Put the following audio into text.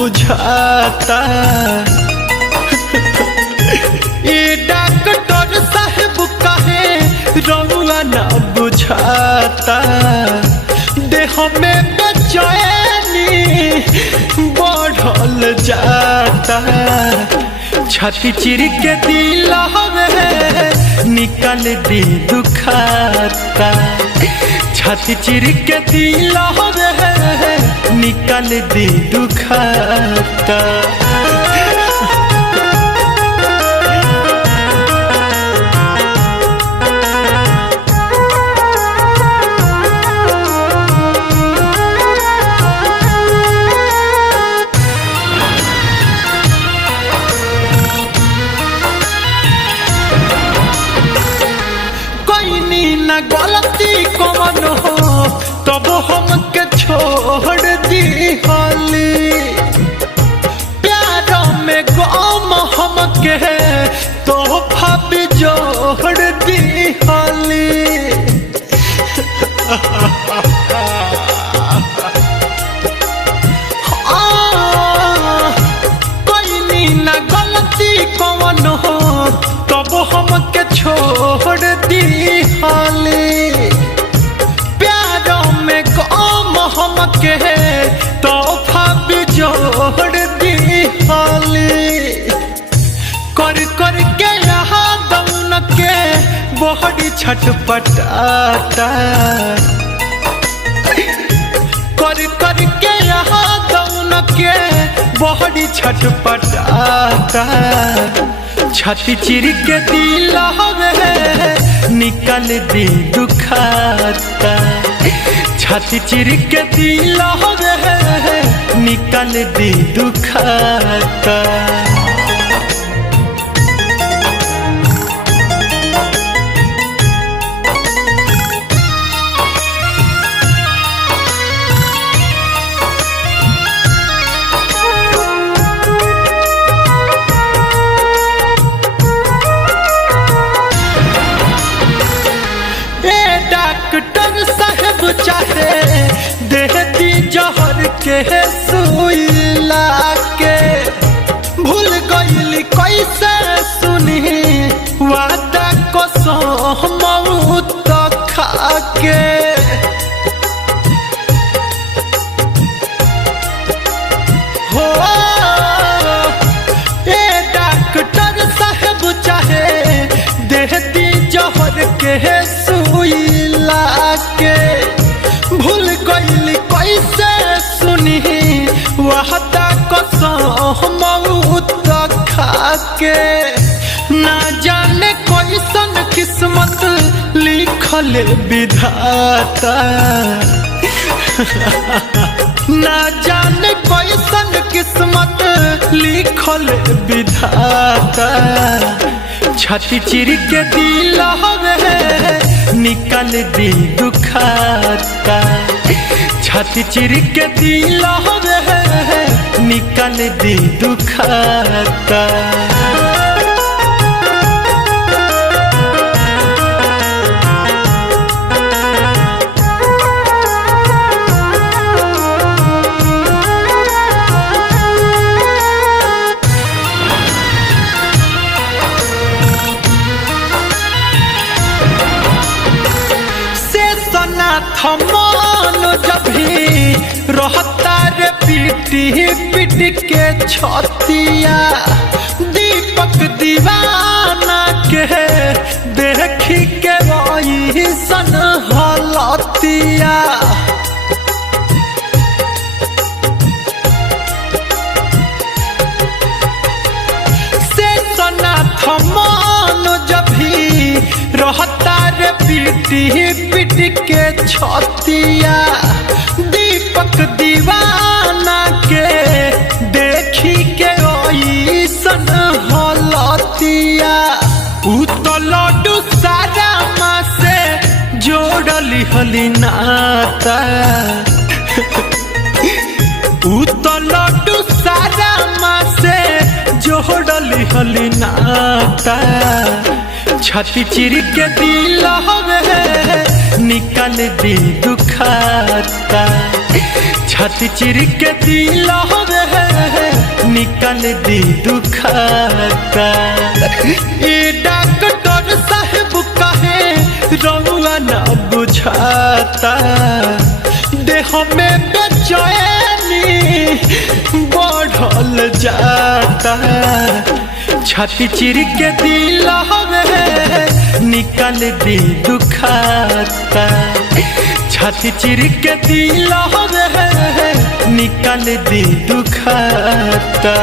बुझाता। ये डॉक्टर साहब कहे रउआ ना बुझाता। देह में बेचैनी बढ़ल जाता। छाती चिर के दिल निकल दी दुखाता। छाती चिर के दिल निकल दी दुखाता। गलती कौन हो तब हमके छोड़ दी हाली। प्यार में गम हमके तोहफा भी जोड़ दी हाली। कोई ना गलती कौन हो तब हमके छोड़ दी हाली। प्यारों में गम हमके तोहफा भी जोड़ दी हाली। कर कर के यहाँ दौन के बड़ी छटपटाता। कर कर के यहाँ दौन के बड़ी छटपटाता। छाती चिर के दिल निकल दी दुखाता। छाती चिर के दिल निकल दी दुखाता। डॉक्टर साहब चाहे देती जहर के सुई लाके। भूल गईली कैसे सुनी वादा कसम मौत खाके। हो ए डॉक्टर साहब चाहे देती जहर के सुई लाके। भूल गईली कैसे सुनी वादा कसम मौत खाके। ना जाने कैसन किस्मत लिखल विधाता। ना जाने कैसन किस्मत लिखल विधाता। छाती चिर के दिल निकल दी दुखाता। छाती चिर के दिल निकल दी दुखाता। थमान जब भी रहता रे पीटी पीट के छतिया। दीपक दीवाना के देखी के वही सन हलतिया। से सना थमान जब भी रहता रे पीटी पीट के छतिया। दीपक दीवाना के देखी के ओइसन हलतिया। उ तो लड्डू सारा माँ से जोड़ली हली नाता। उ तो लड्डू सारा माँ से जोड़ली हली नाता। छाती चिर के दिल निकल दी दुखाता। छाती चिर के दिल निकाल दी दुखाता। ए डॉक्टर साहेब कहे रउआ ना बुझाता, देह में बेचैनी बढ़ल जाता। छाती चिर के दिल हवे निकाल दी दुखाता, छाती चिर के दिल हवे निकाल दी दुखाता।